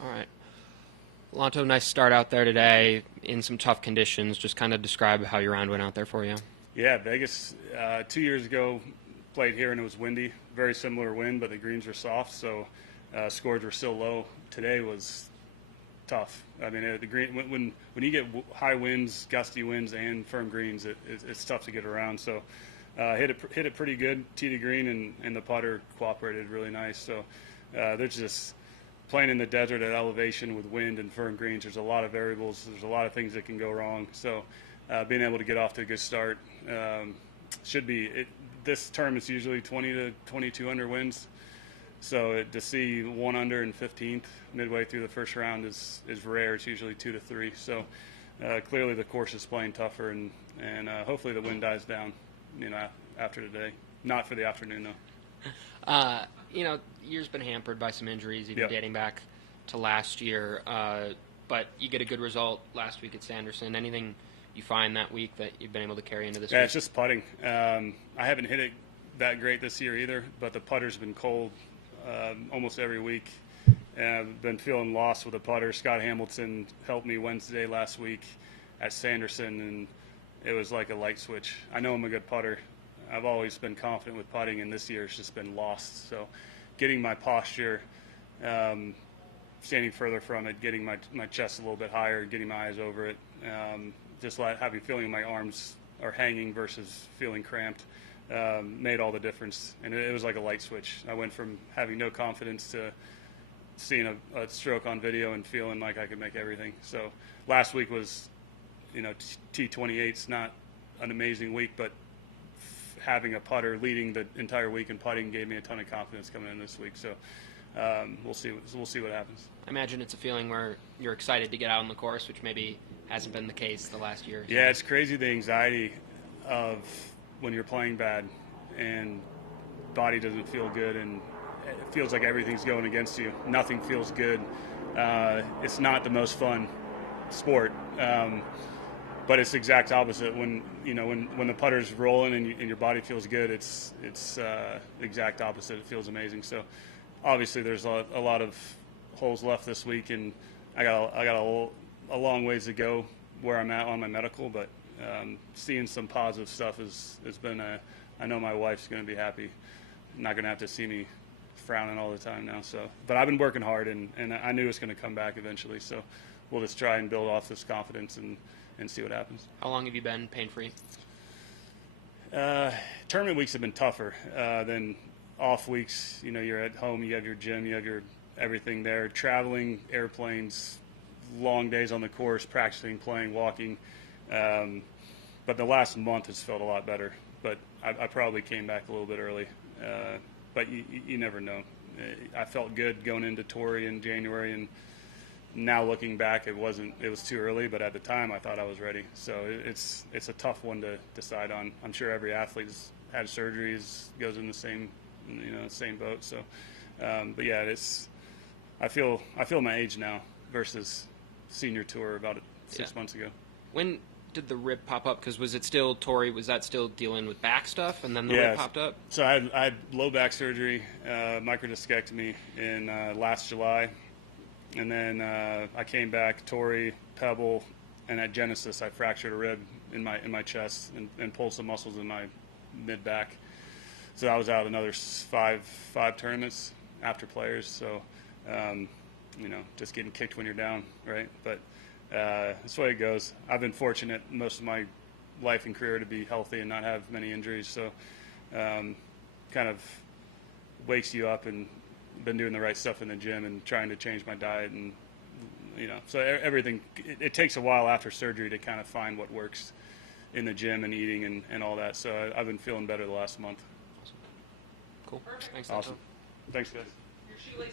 All right. Lanto, nice start out there today in some tough conditions. Just kind of describe how your round went out there for you. Yeah, Vegas 2 years ago played here and it was windy. Very similar wind, but the greens were soft, so scores were still low. Today was tough. I mean, the green when you get high winds, gusty winds, and firm greens, it's tough to get around. So hit it pretty good, tee to green, and the putter cooperated really nice. So there's just playing in the desert at elevation with wind and firm greens. There's a lot of variables. There's a lot of things that can go wrong. So being able to get off to a good start should be it. This tournament's usually 20 to 22 under winds. So to see 1 under and 15th midway through the first round is rare. It's usually 2 to 3. So clearly the course is playing tougher, and hopefully the wind dies down, after today. Not for the afternoon though. Year's been hampered by some injuries, even Yep. dating back to last year. But you get a good result last week at Sanderson. Anything you find that week that you've been able to carry into this Yeah, week? it's just putting. I haven't hit it that great this year either, but the putter's been cold almost every week. I've been feeling lost with the putter. Scott Hamilton helped me Wednesday last week at Sanderson, and it was like a light switch. I know I'm a good putter. I've always been confident with putting, and this year it's just been lost. So getting my posture, standing further from it, getting my chest a little bit higher, getting my eyes over it, just having feeling my arms are hanging versus feeling cramped, made all the difference. And it was like a light switch. I went from having no confidence to seeing a stroke on video and feeling like I could make everything. So last week was, T28's not an amazing week, but having a putter leading the entire week in putting gave me a ton of confidence coming in this week. So we'll see what happens. I imagine it's a feeling where you're excited to get out on the course, which maybe hasn't been the case the last year. Yeah, it's crazy the anxiety of when you're playing bad and body doesn't feel good and it feels like everything's going against you. Nothing feels good. It's not the most fun sport. But it's the exact opposite. When the putter's rolling and your body feels good, it's the exact opposite. It feels amazing. So obviously there's a lot of holes left this week, and I got a long ways to go where I'm at on my medical. But seeing some positive stuff has been I know my wife's going to be happy. Not going to have to see me frowning all the time now. So, but I've been working hard, and I knew it's going to come back eventually. So we'll just try and build off this confidence and see what happens. How long have you been pain-free? Tournament weeks have been tougher than off weeks. You're at home, you have your gym, you have your everything there. Traveling, airplanes, long days on the course, practicing, playing, walking. But the last month has felt a lot better. But I probably came back a little bit early. But you never know. I felt good going into Torrey in January, and now looking back, it was too early, but at the time I thought I was ready. So it's a tough one to decide on. I'm sure every athlete's had surgeries, goes in the same boat. So, but yeah, I feel my age now versus senior tour about 6 months ago. When did the rib pop up? Because was it still Torrey? Was that still dealing with back stuff, and then the Yeah, rib popped up? So I had low back surgery, microdiscectomy in last July. And then I came back, Torrey, Pebble, and at Genesis I fractured a rib in my chest and pulled some muscles in my mid back. So I was out another five tournaments after Players. So just getting kicked when you're down, right? But that's the way it goes. I've been fortunate most of my life and career to be healthy and not have many injuries. So kind of wakes you up, and been doing the right stuff in the gym and trying to change my diet, and so everything it takes a while after surgery to kind of find what works in the gym and eating and all that. So I've been feeling better the last month. Cool. Thanks. Awesome. Thanks, guys.